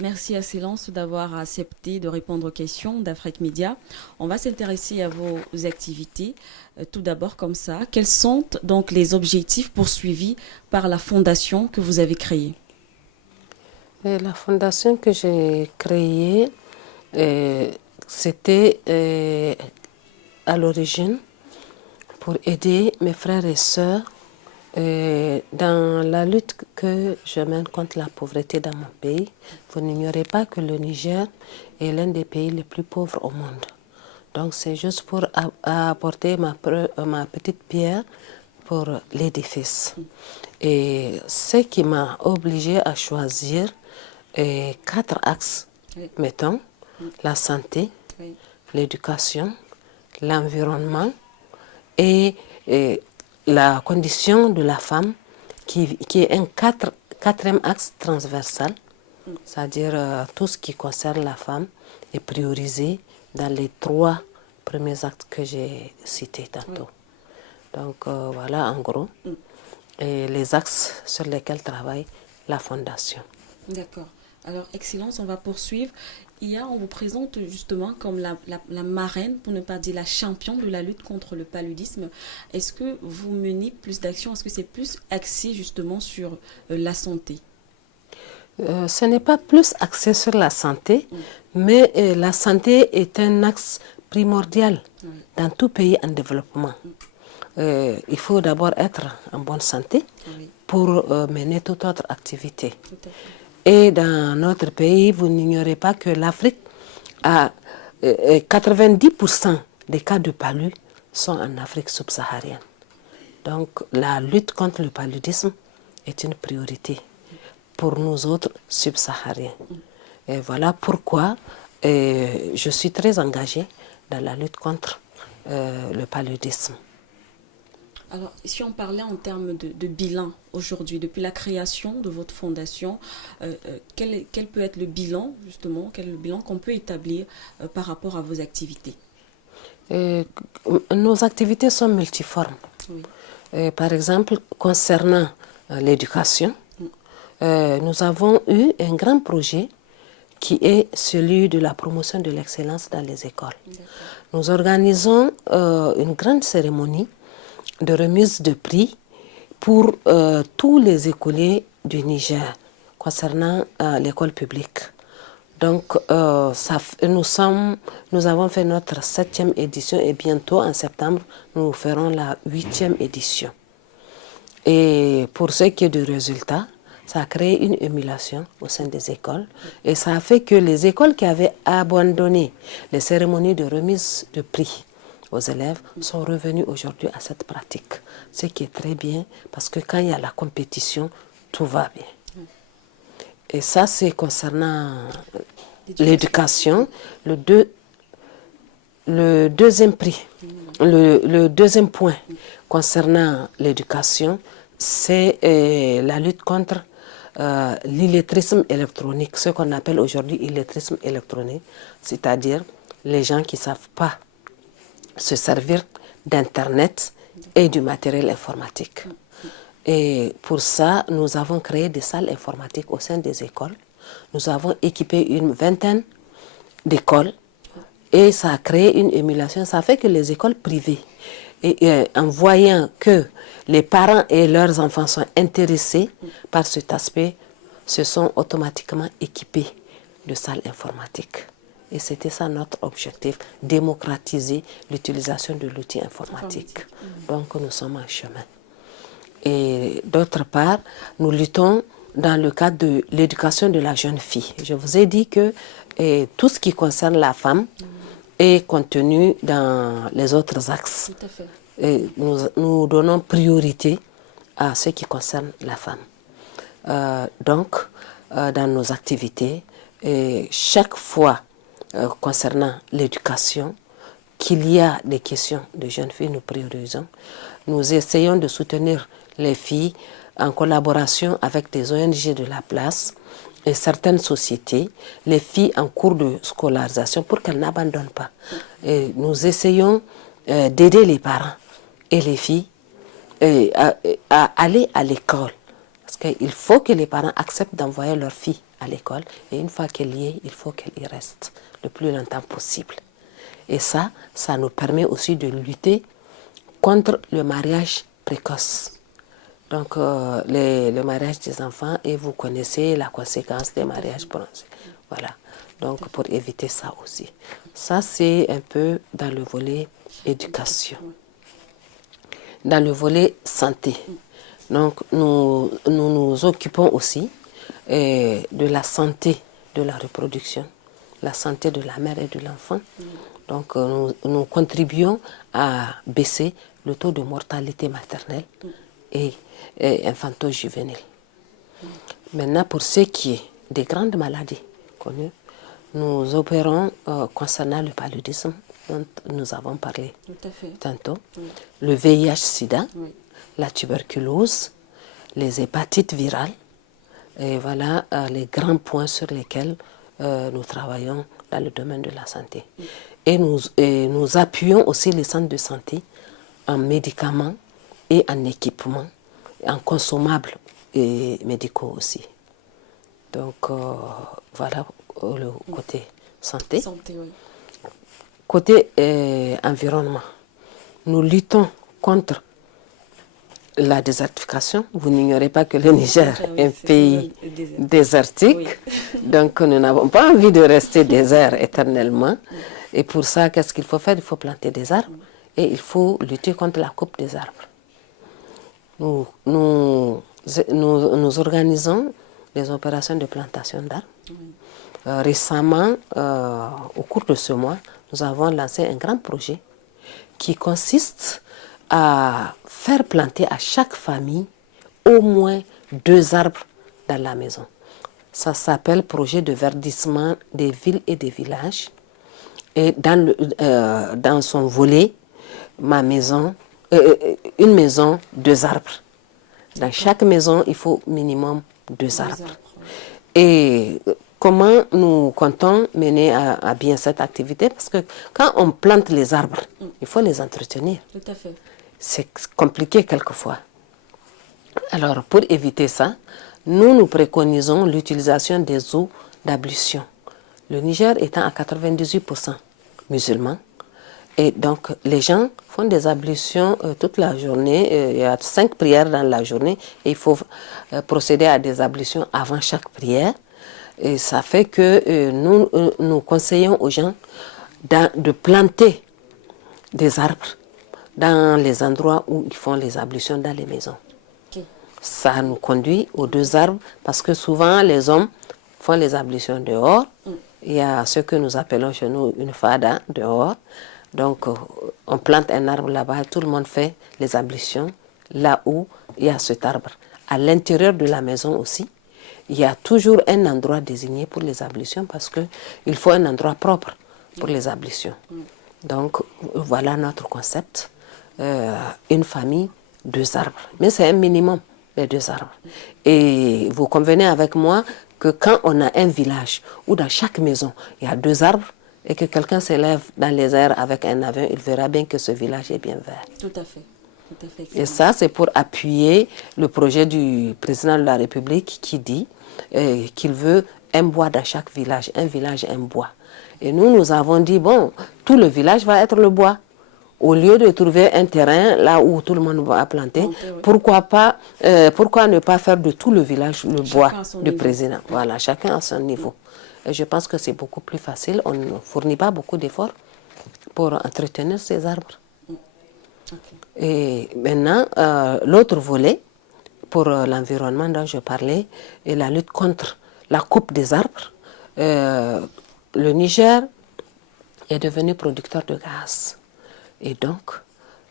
Merci à Silence d'avoir accepté de répondre aux questions d'Afrique Média. On va s'intéresser à vos activités. Tout d'abord, comme ça, quels sont donc les objectifs poursuivis par la fondation que vous avez créée? Et la fondation que j'ai créée, euh, c'était à l'origine pour aider mes frères et sœurs dans la lutte que je mène contre la pauvreté dans mon pays. Vous n'ignorez pas que le Niger est l'un des pays les plus pauvres au monde. Donc c'est juste pour apporter ma petite pierre pour l'édifice. Et ce qui m'a obligée à choisir 4 axes, Oui, mettons, oui, la santé, oui. l'éducation, l'environnement et, et la condition de la femme qui est un quatrième axe transversal, c'est-à-dire tout ce qui concerne la femme est priorisé dans les 3 premiers actes que j'ai cités Oui. tantôt. Donc voilà en gros et les axes sur lesquels travaille la fondation. D'accord. Alors, Excellence, on va poursuivre. On vous présente justement comme la marraine, pour ne pas dire la championne de la lutte contre le paludisme. Est-ce que vous menez plus d'actions? Est-ce que c'est plus axé justement sur la santé? Ce n'est pas plus axé sur la santé, mais la santé est un axe primordial Oui, dans tout pays en développement. Il faut d'abord être en bonne santé oui, pour mener toute autre activité. tout à fait. Et dans notre pays, vous n'ignorez pas que l'Afrique a 90% des cas de palu sont en Afrique subsaharienne. Donc la lutte contre le paludisme est une priorité pour nous autres subsahariens. Et voilà pourquoi je suis très engagée dans la lutte contre le paludisme. Alors, si on parlait en termes de bilan aujourd'hui, depuis la création de votre fondation, quel peut être le bilan, justement, quel est le bilan qu'on peut établir par rapport à vos activités? Et nos activités sont multiformes. Oui, Par exemple, concernant l'éducation, mm, nous avons eu un grand projet qui est celui de la promotion de l'excellence dans les écoles. d'accord. Nous organisons une grande cérémonie de remise de prix pour tous les écoliers du Niger concernant l'école publique. Donc, nous avons fait notre 7e édition et bientôt, en septembre, nous ferons la 8e édition. Et pour ce qui est du résultat, ça a créé une émulation au sein des écoles et ça a fait que les écoles qui avaient abandonné les cérémonies de remise de prix aux élèves sont revenues aujourd'hui à cette pratique. Ce qui est très bien parce que quand il y a la compétition, tout va bien. Et ça, c'est concernant l'éducation. Le deuxième prix, le deuxième point concernant l'éducation, c'est la lutte contre l'illettrisme électronique, ce qu'on appelle aujourd'hui illettrisme électronique, c'est-à-dire les gens qui ne savent pas se servir d'Internet et du matériel informatique. Et pour ça, nous avons créé des salles informatiques au sein des écoles. Nous avons équipé une vingtaine d'écoles et ça a créé une émulation. Ça fait que les écoles privées, en voyant que les parents et leurs enfants sont intéressés par cet aspect, se sont automatiquement équipés de salles informatiques. Et c'était ça notre objectif, démocratiser l'utilisation de l'outil informatique. Donc nous sommes en chemin. Et d'autre part, nous luttons dans le cadre de l'éducation de la jeune fille. Je vous ai dit que tout ce qui concerne la femme est contenu dans les autres axes. Tout à fait. Et nous donnons priorité à ce qui concerne la femme. Donc, dans nos activités, chaque fois concernant l'éducation, qu'il y a des questions de jeunes filles, nous priorisons. Nous essayons de soutenir les filles en collaboration avec des ONG de la place et certaines sociétés, les filles en cours de scolarisation pour qu'elles n'abandonnent pas. Et nous essayons d'aider les parents et les filles à aller à l'école. Parce qu'il faut que les parents acceptent d'envoyer leur fille à l'école. Et une fois qu'elle y est, il faut qu'elle y reste le plus longtemps possible. Et ça nous permet aussi de lutter contre le mariage précoce. Donc, le mariage des enfants, et vous connaissez la conséquence des mariages précoces. Voilà. Donc, pour éviter ça aussi. Ça, c'est un peu dans le volet éducation. Dans le volet santé, donc nous occupons aussi de la santé de la reproduction, la santé de la mère et de l'enfant. Donc nous contribuons à baisser le taux de mortalité maternelle et infanto-juvénile. Maintenant, pour ce qui est des grandes maladies connues, nous opérons concernant le paludisme, dont nous avons parlé tantôt, le VIH-Sida, la tuberculose, les hépatites virales, et voilà les grands points sur lesquels nous travaillons dans le domaine de la santé. Et nous appuyons aussi les centres de santé en médicaments et en équipements, en consommables et médicaux aussi. Donc voilà le côté santé. Côté environnement, nous luttons contre la désertification. Vous n'ignorez pas que le Niger est un pays désertique, donc nous n'avons pas envie de rester désert éternellement. Et pour ça, qu'est-ce qu'il faut faire? Il faut planter des arbres et il faut lutter contre la coupe des arbres. Nous organisons des opérations de plantation d'arbres. Récemment, au cours de ce mois, nous avons lancé un grand projet qui consiste à faire planter à chaque famille au moins 2 arbres dans la maison. Ça s'appelle projet de verdissement des villes et des villages. Et dans son volet, ma maison, une maison, 2 arbres. Dans chaque maison, il faut minimum 2 arbres. Et comment nous comptons mener à bien cette activité? Parce que quand on plante les arbres, il faut les entretenir. Tout à fait. C'est compliqué quelquefois. Alors, pour éviter ça, nous préconisons l'utilisation des eaux d'ablution. Le Niger étant à 98% musulman, et donc les gens font des ablutions toute la journée. Il y a 5 prières dans la journée et il faut procéder à des ablutions avant chaque prière. Et ça fait que nous conseillons aux gens de planter des arbres dans les endroits où ils font les ablutions dans les maisons. Okay. Ça nous conduit aux 2 arbres parce que souvent les hommes font les ablutions dehors. Il y a ce que nous appelons chez nous une fada dehors. Donc on plante un arbre là-bas, tout le monde fait les ablutions là où il y a cet arbre. À l'intérieur de la maison aussi, il y a toujours un endroit désigné pour les ablutions parce qu'il faut un endroit propre pour les ablutions. Donc voilà notre concept. Une famille, 2 arbres. Mais c'est un minimum, les 2 arbres. Et vous convenez avec moi que quand on a un village où dans chaque maison, il y a 2 arbres et que quelqu'un s'élève dans les airs avec un avion, il verra bien que ce village est bien vert. Tout à fait. Tout à fait. Et ça, c'est pour appuyer le projet du président de la République qui dit qu'il veut un bois dans chaque village, un village, un bois. Et nous avons dit, bon, tout le village va être le bois. Au lieu de trouver un terrain là où tout le monde va planter, pourquoi ne pas faire de tout le village le bois du président? Voilà, chacun à son niveau. Et je pense que c'est beaucoup plus facile. On ne fournit pas beaucoup d'efforts pour entretenir ces arbres. Et maintenant, l'autre volet pour l'environnement dont je parlais est la lutte contre la coupe des arbres. Le Niger est devenu producteur de gaz. Et donc,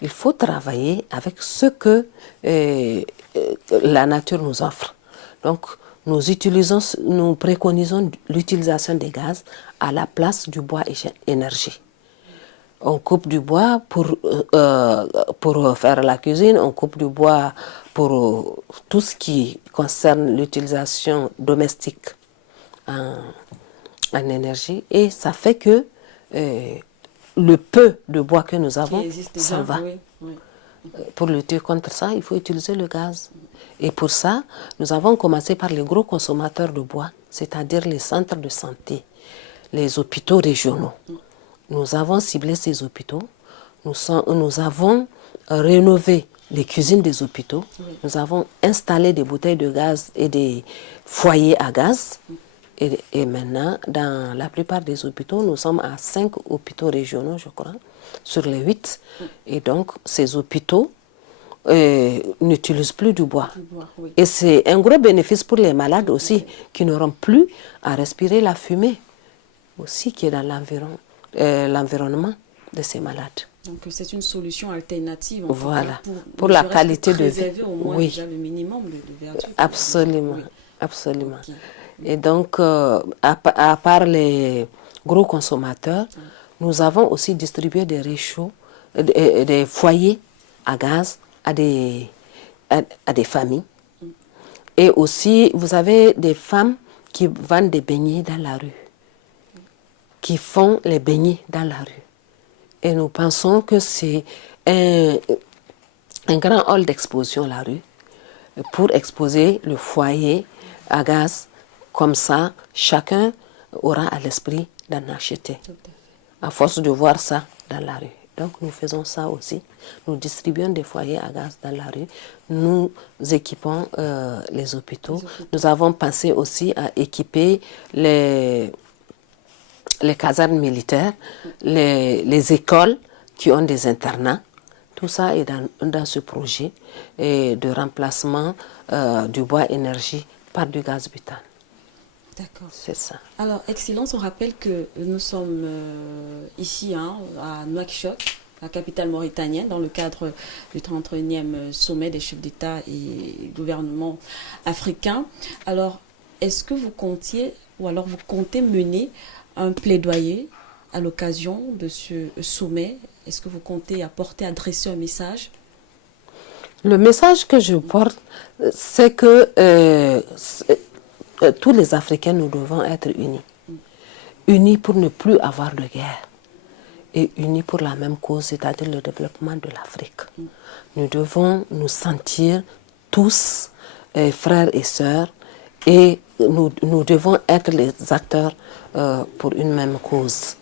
il faut travailler avec ce que la nature nous offre. Donc, nous préconisons l'utilisation des gaz à la place du bois énergie. On coupe du bois pour faire la cuisine, on coupe du bois pour tout ce qui concerne l'utilisation domestique en énergie. Et ça fait que le peu de bois que nous avons s'en va. Pour lutter contre ça, il faut utiliser le gaz. Et pour ça, nous avons commencé par les gros consommateurs de bois, c'est-à-dire les centres de santé, les hôpitaux régionaux. Nous avons ciblé ces hôpitaux. Nous avons rénové les cuisines des hôpitaux. Nous avons installé des bouteilles de gaz et des foyers à gaz. Et maintenant, dans la plupart des hôpitaux, nous sommes à 5 hôpitaux régionaux, je crois, sur les 8. Et donc, ces hôpitaux n'utilisent plus du bois. Oui. Et c'est un gros bénéfice pour les malades aussi, qui n'auront plus à respirer la fumée aussi qui est dans l'environnement de ces malades. Donc c'est une solution alternative Voilà, cas, pour la qualité de vie. Préserver au moins Oui. déjà le minimum de vertu. Absolument, Oui. absolument. Okay. Et donc, à part les gros consommateurs, nous avons aussi distribué des réchauds, des foyers à gaz à des familles. Et aussi, vous avez des femmes qui vendent des beignets dans la rue, qui font les beignets dans la rue. Et nous pensons que c'est un grand hall d'exposition, la rue, pour exposer le foyer à gaz. Comme ça, chacun aura à l'esprit d'en acheter, à force de voir ça dans la rue. Donc nous faisons ça aussi. Nous distribuons des foyers à gaz dans la rue. Nous équipons les hôpitaux. Nous avons pensé aussi à équiper les casernes militaires, les écoles qui ont des internats. Tout ça est dans ce projet de remplacement du bois énergie par du gaz butane. D'accord. C'est ça. Alors, Excellence, on rappelle que nous sommes ici à Nouakchott, la capitale mauritanienne, dans le cadre du 31e sommet des chefs d'État et gouvernements africains. Alors, est-ce que vous comptez mener un plaidoyer à l'occasion de ce sommet? Est-ce que vous comptez adresser un message? Le message que je porte, c'est que tous les Africains, nous devons être unis. Unis pour ne plus avoir de guerre. Et unis pour la même cause, c'est-à-dire le développement de l'Afrique. Nous devons nous sentir tous frères et sœurs et nous devons être les acteurs pour une même cause.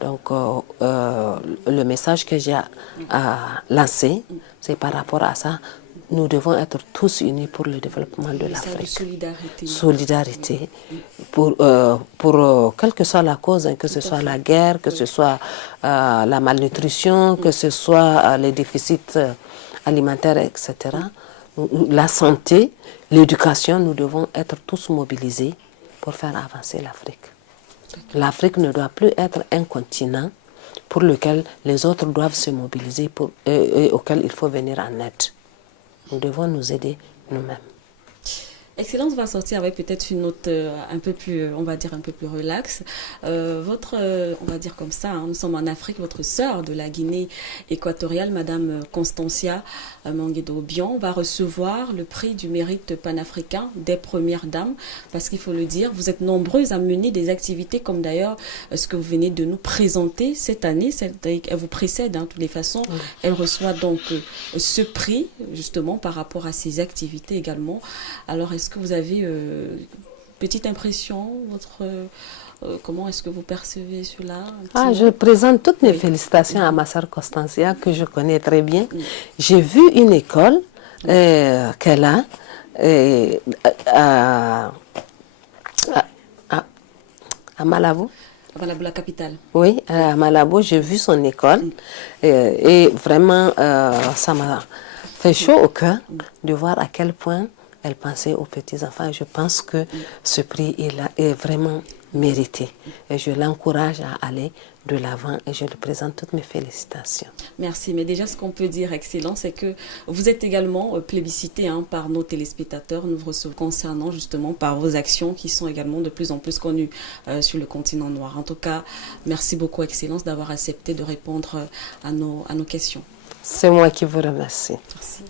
Donc, le message que j'ai à lancer, c'est par rapport à ça. Nous devons être tous unis pour le développement de l'Afrique. Solidarité. Solidarité. Pour quelle que soit la cause, que ce soit la guerre, que ce soit la malnutrition, que ce soit les déficits alimentaires, etc. La santé, l'éducation, nous devons être tous mobilisés pour faire avancer l'Afrique. L'Afrique ne doit plus être un continent pour lequel les autres doivent se mobiliser et auquel il faut venir en aide. Nous devons nous aider nous-mêmes. Excellence va sortir avec peut-être une note un peu plus, on va dire un peu plus relaxe. On va dire comme ça, nous sommes en Afrique, votre sœur de la Guinée équatoriale, Madame Constancia Manguedo-Obiang, va recevoir le prix du mérite panafricain des premières dames, parce qu'il faut le dire, vous êtes nombreuses à mener des activités comme d'ailleurs ce que vous venez de nous présenter cette année. Elle vous précède de toutes les façons. Oui. Elle reçoit donc ce prix justement par rapport à ses activités également. Alors, est-ce que vous avez petite impression, comment est-ce que vous percevez cela? Je présente toutes mes félicitations à ma sœur Constancia, que je connais très bien. J'ai vu une école qu'elle a à Malabo. À Malabo, la capitale. Oui, à Malabo, j'ai vu son école et vraiment, ça m'a fait chaud au cœur de voir à quel point elle pensait aux petits-enfants. Je pense que ce prix est vraiment mérité. Et je l'encourage à aller de l'avant et je lui présente toutes mes félicitations. Merci. Mais déjà, ce qu'on peut dire, Excellence, c'est que vous êtes également plébiscité par nos téléspectateurs, nous recevons concernant justement par vos actions qui sont également de plus en plus connues sur le continent noir. En tout cas, merci beaucoup, Excellence, d'avoir accepté de répondre à nos questions. C'est moi qui vous remercie. Merci.